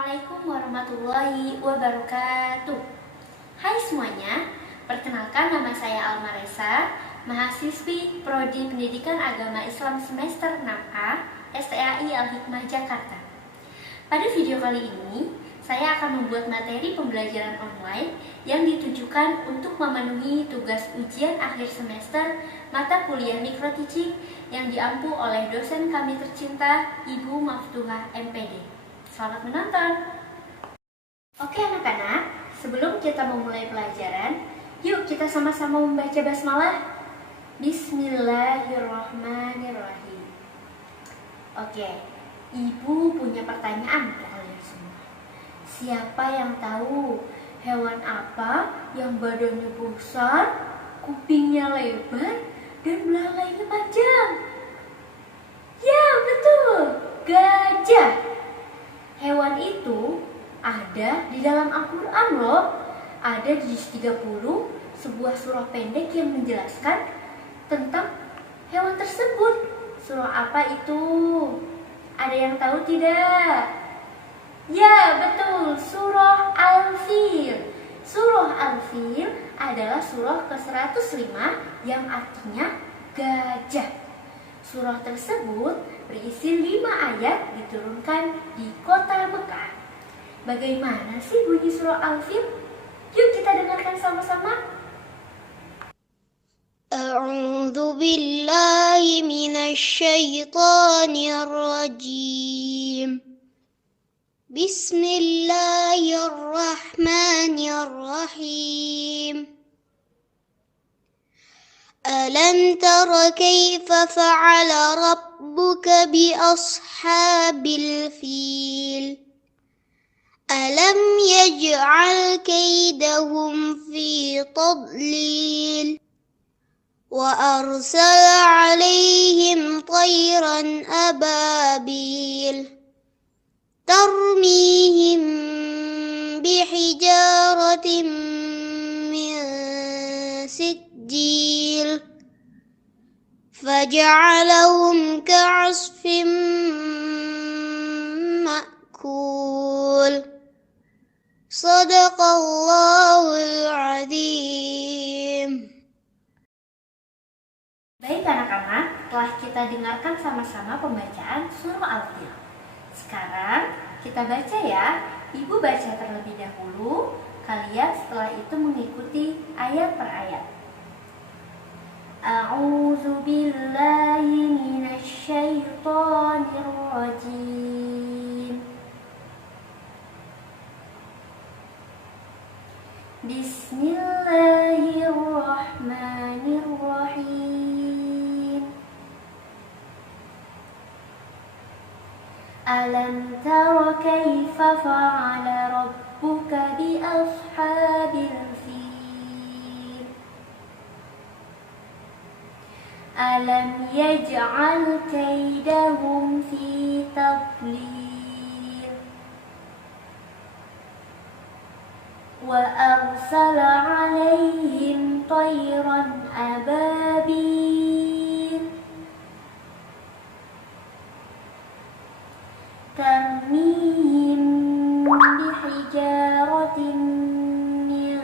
Assalamualaikum warahmatullahi wabarakatuh. Hai semuanya, perkenalkan nama saya Alma Resa, mahasiswi Prodi Pendidikan Agama Islam semester 6A STAI Al-Hikmah Jakarta. Pada video kali ini, saya akan membuat materi pembelajaran online yang ditujukan untuk memenuhi tugas ujian akhir semester mata kuliah Micro Teaching yang diampu oleh dosen kami tercinta, Ibu Maftuhah MPD. Selamat menonton. Oke anak-anak, sebelum kita memulai pelajaran, yuk kita sama-sama membaca basmalah. Bismillahirrahmanirrahim. Oke, Ibu punya pertanyaan untuk kalian semua. Siapa yang tahu hewan apa yang badannya besar, kupingnya lebar, dan belalainya panjang? Ya, betul, gajah. Hewan itu ada di dalam Al-Quran loh. Ada di juz 30, sebuah surah pendek yang menjelaskan tentang hewan tersebut. Surah apa itu? Ada yang tahu tidak? Ya, betul, surah Al-Fil. Surah Al-Fil adalah surah ke-105 yang artinya gajah. Surah tersebut berisi 5 ayat diturunkan di kota Mekah. Bagaimana sih bunyi surah Al-Fil? Yuk kita dengarkan sama-sama. A'udzu billahi minasy syaithanir rajim. Bismillahirrahmanirrahim. Alam tara kaifa fa'ala rabbuka bi ashabil fil? Alam yaj'al kaidahum fi tadlil? Wa arsala 'alaihim tayran ababil tarmihim bihijaratin min sijil faja'alahum ka'asfin ma'kul. Sadaqallahul azim. Baik anak-anak, telah kita dengarkan sama-sama pembacaan surah Al-Fil. Sekarang kita baca ya. Ibu baca terlebih dahulu, kalian setelah itu mengikuti ayat per ayat. A'udzu billahi minasy syaithanir rajim. Bismillahirrahmanirrahim. Alam tara kaifa fa'ala rabbuka bi ashabil fil? Alam yaj'al kaidahum fi tadlil? Wa arsala 'alaihim tayran ababil tarmihim bihijaratin min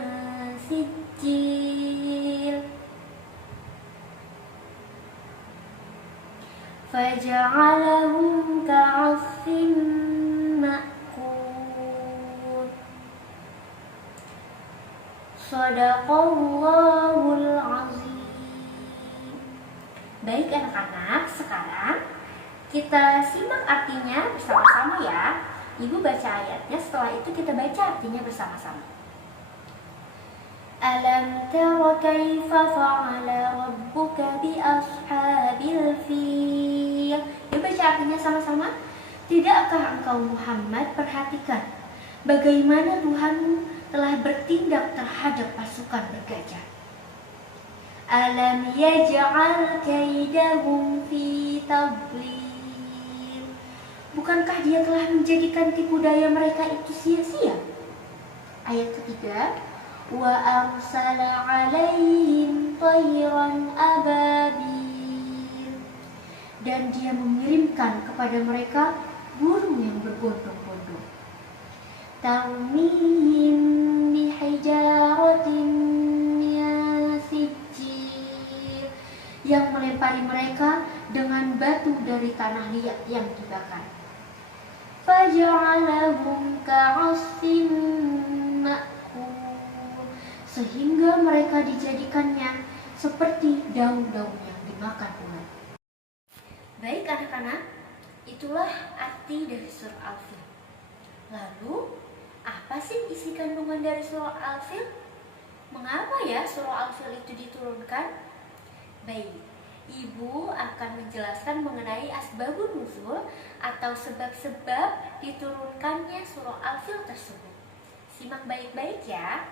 sijil faja'alahum ka'asfin ma'kul. Shadaqallahul azim. Baik anak-anak, sekarang kita simak artinya bersama-sama ya. Ibu baca ayatnya, setelah itu kita baca artinya bersama-sama. Alam tara kaifa fa'ala rabbuka bi ashabil fil? Yuk baca artinya sama-sama. Tidakkah engkau Muhammad perhatikan bagaimana Tuhanmu telah bertindak terhadap pasukan bergajah? Alam yaj'al kaidahum fi tadlil? Bukankah dia telah menjadikan tipu daya mereka itu sia-sia? Ayat ketiga, wa arsala 'alaihim tayran ababil. Dan dia mengirimkan kepada mereka burung yang berbondong-bondong. tarmihim bihijaratin min sijil, yang melempari mereka dengan batu dari tanah liat yang dibakar. Faj'alahum ka'asfin ma'kul, sehingga mereka dijadikannya seperti daun-daun yang dimakan ulat. Baik anak-anak, itulah arti dari surah Al-Fil. Lalu, apa sih isi kandungan dari surah Al-Fil? Mengapa ya surah Al-Fil itu diturunkan? Baik, Ibu akan menjelaskan mengenai asbabun nuzul atau sebab-sebab diturunkannya surah Al-Fil tersebut. Simak baik-baik ya.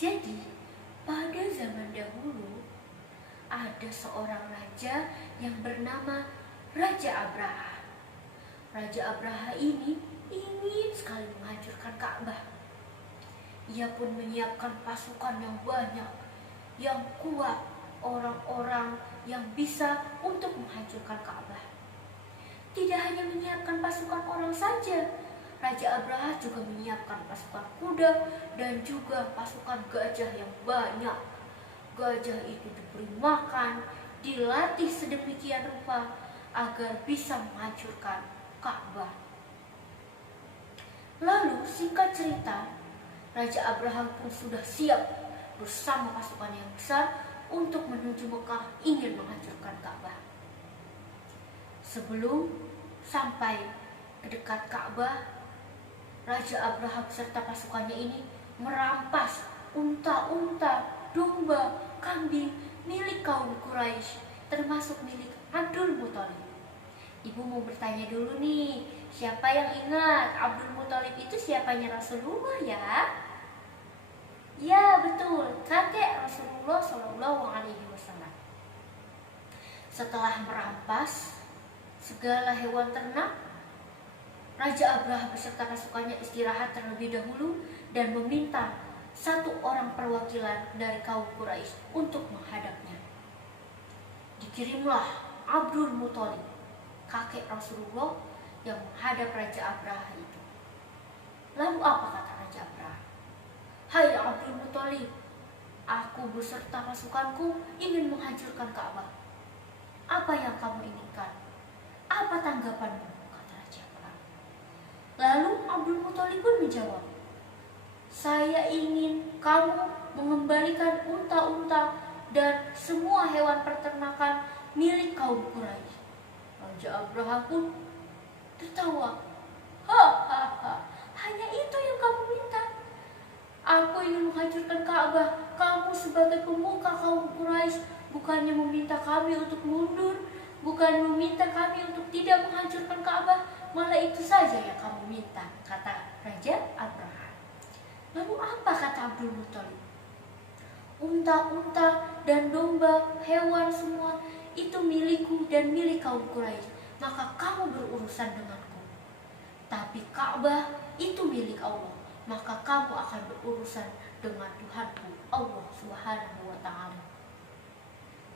Jadi, pada zaman dahulu ada seorang raja yang bernama Raja Abraha. Raja Abraha ini ingin sekali menghancurkan Ka'bah. Ia pun menyiapkan pasukan yang banyak, yang kuat, orang-orang yang bisa untuk menghancurkan Ka'bah. Tidak hanya menyiapkan pasukan orang saja, Raja Abraha juga menyiapkan pasukan kuda dan juga pasukan gajah yang banyak. Gajah itu diberi makan, dilatih sedemikian rupa agar bisa menghancurkan Ka'bah. Lalu singkat cerita, Raja Abraham pun sudah siap bersama pasukan yang besar untuk menuju Mekah ingin menghancurkan Ka'bah. Sebelum sampai ke dekat Ka'bah, Raja Abraham serta pasukannya ini merampas unta-unta, domba, kambing milik kaum Quraisy, termasuk milik Abdul Muthalib. Ibu mau bertanya dulu nih, siapa yang ingat Abdul Muthalib itu siapanya Rasulullah ya? Ya betul, kakek Rasulullah SAW. Setelah merampas segala hewan ternak, Raja Abraha beserta pasukannya istirahat terlebih dahulu dan meminta satu orang perwakilan dari kaum Quraisy untuk menghadapnya. Dikirimlah Abdul Muthalib, kakek Rasulullah, yang menghadap Raja Abraha itu. Lalu apa kata Raja Abraha? Hai Abdul Muthalib, aku beserta pasukanku ingin menghancurkan Ka'bah. Apa yang kamu inginkan? Apa tanggapanmu? Kata Raja Abraha. Lalu Abdul Muthalib pun menjawab, saya ingin kamu mengembalikan unta-unta dan semua hewan peternakan milik kaum Quraisy. Raja Abraha pun tertawa. Hahaha, hanya itu yang kamu minta? Aku ingin menghancurkan Ka'bah. Kamu sebagai pemuka kaum Quraisy bukannya meminta kami untuk mundur, bukan meminta kami untuk tidak menghancurkan Ka'bah, malah itu saja yang kamu minta, kata Raja Abraha. Lalu apa kata Abdul Muthalib? Unta-unta dan domba, hewan semua itu milikku dan milik kaum Quraisy, maka kamu berurusan denganku. Tapi Ka'bah itu milik Allah, maka kamu akan berurusan dengan Tuhanku, Allah Subhanahu wa Ta'ala.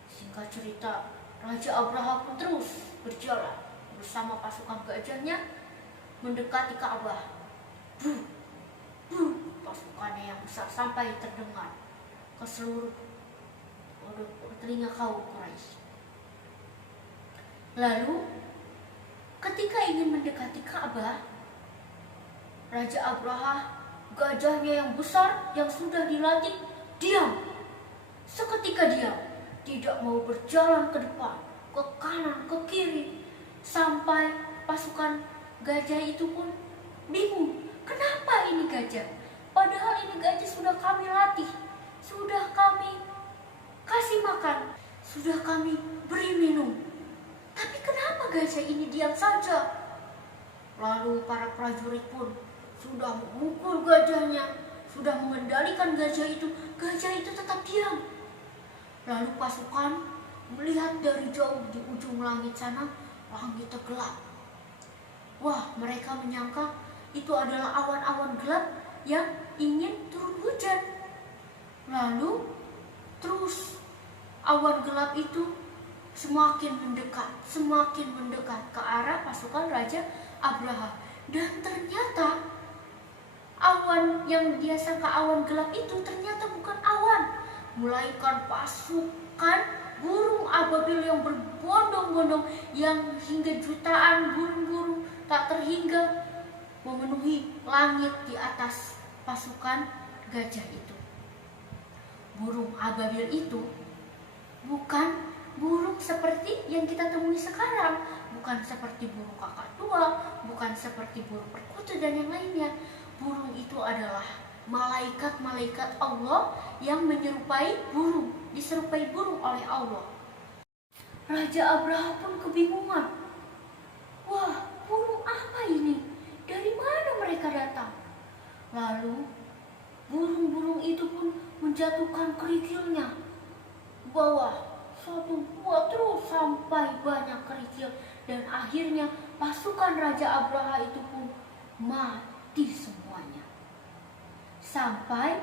Singkat cerita, Raja Abraha pun terus berjalan bersama pasukan gajahnya mendekati Ka'bah. Pasukannya yang besar sampai terdengar ke seluruh telinga kaum Quraisy. Lalu ketika ingin mendekati Ka'bah, Raja Abraha, gajahnya yang besar yang sudah dilatih, diam. Seketika diam, tidak mau berjalan ke depan, ke kanan, ke kiri, sampai pasukan gajah itu pun bingung. Kenapa ini gajah? Padahal ini gajah sudah kami latih, sudah kami kasih makan, sudah kami beri minum. Tapi kenapa gajah ini diam saja? Lalu para prajurit pun sudah memukul gajahnya, sudah mengendalikan gajah itu tetap diam. Lalu pasukan melihat dari jauh di ujung langit sana, langit gelap. Wah, mereka menyangka itu adalah awan-awan gelap yang ingin turun hujan. Lalu terus awan gelap itu semakin mendekat ke arah pasukan Raja Abraha. Dan ternyata awan yang dia sangka awan gelap itu ternyata bukan awan, melainkan pasukan burung ababil yang berbondong-bondong, yang hingga jutaan burung-burung tak terhingga memenuhi langit di atas pasukan gajah itu. Burung ababil itu bukan burung seperti yang kita temui sekarang, bukan seperti burung kakak tua, bukan seperti burung perkutut dan yang lainnya. Burung itu adalah malaikat-malaikat Allah yang diserupai burung oleh Allah. Raja Abraha pun kebingungan. Wah, burung apa ini? Dari mana mereka datang? Lalu burung-burung itu pun menjatuhkan kerikilnya ke bawah, satu dua terus sampai banyak kerikil, dan akhirnya pasukan Raja Abraha itu pun mati semuanya. Sampai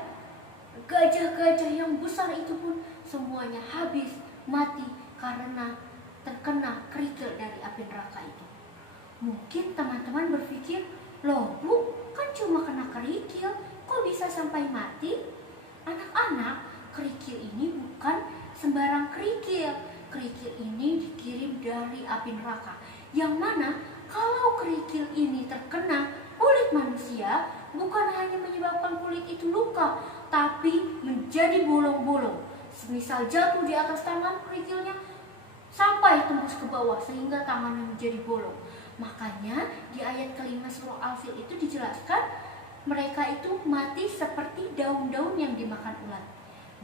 gajah-gajah yang besar itu pun semuanya habis mati karena terkena kerikil dari api neraka itu. Mungkin teman-teman berpikir, loh Bu, kan cuma kena kerikil, kok bisa sampai mati? Anak-anak, kerikil ini bukan sembarang kerikil. Kerikil ini dikirim dari api neraka, yang mana kalau kerikil ini terkena kulit manusia, bukan hanya menyebabkan kulit itu luka, tapi menjadi bolong-bolong. Semisal jatuh di atas tangan, kerikilnya sampai tembus ke bawah sehingga tangannya menjadi bolong. Makanya di ayat kelima surah Al-Fil itu dijelaskan mereka itu mati seperti daun-daun yang dimakan ulat.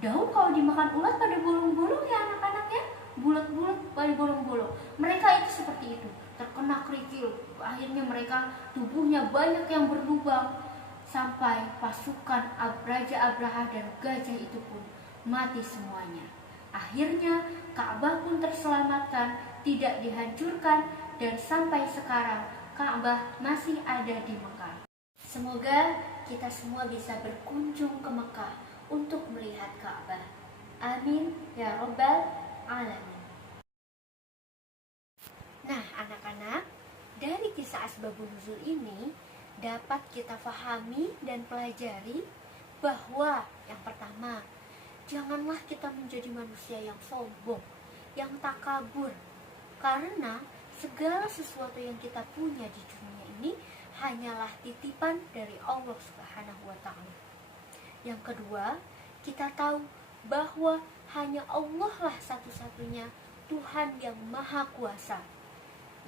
Daun kalau dimakan ulat pada bolong-bolong ya anak-anak ya, bulat-bulat pada bolong-bolong. Mereka itu seperti itu, terkena kerikil. Akhirnya mereka tubuhnya banyak yang berlubang, sampai pasukan Raja Abraha dan gajah itu pun mati semuanya. Akhirnya Ka'bah pun terselamatkan, tidak dihancurkan, dan sampai sekarang Ka'bah masih ada di Mekah. Semoga kita semua bisa berkunjung ke Mekah untuk melihat Ka'bah. Amin ya Rabbal Alamin. Nah anak-anak, dari kisah Asbabun Nuzul ini dapat kita pahami dan pelajari bahwa yang pertama, janganlah kita menjadi manusia yang sombong, yang takabur, karena segala sesuatu yang kita punya di dunia ini hanyalah titipan dari Allah Subhanahu wa Ta'ala. Yang kedua, kita tahu bahwa hanya Allah lah satu-satunya Tuhan yang Maha Kuasa.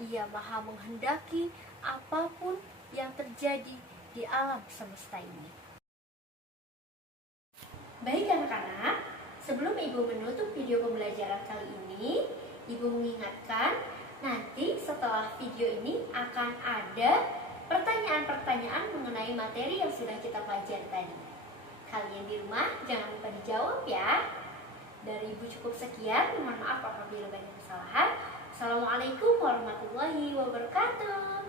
Ia Maha menghendaki apapun yang terjadi di alam semesta ini. Baik anak-anak, sebelum Ibu menutup video pembelajaran kali ini, Ibu mengingatkan nanti setelah video ini akan ada pertanyaan-pertanyaan mengenai materi yang sudah kita pelajari tadi. Kalian di rumah jangan lupa dijawab ya. Dari Ibu cukup sekian, mohon maaf apabila banyak kesalahan. Assalamualaikum warahmatullahi wabarakatuh.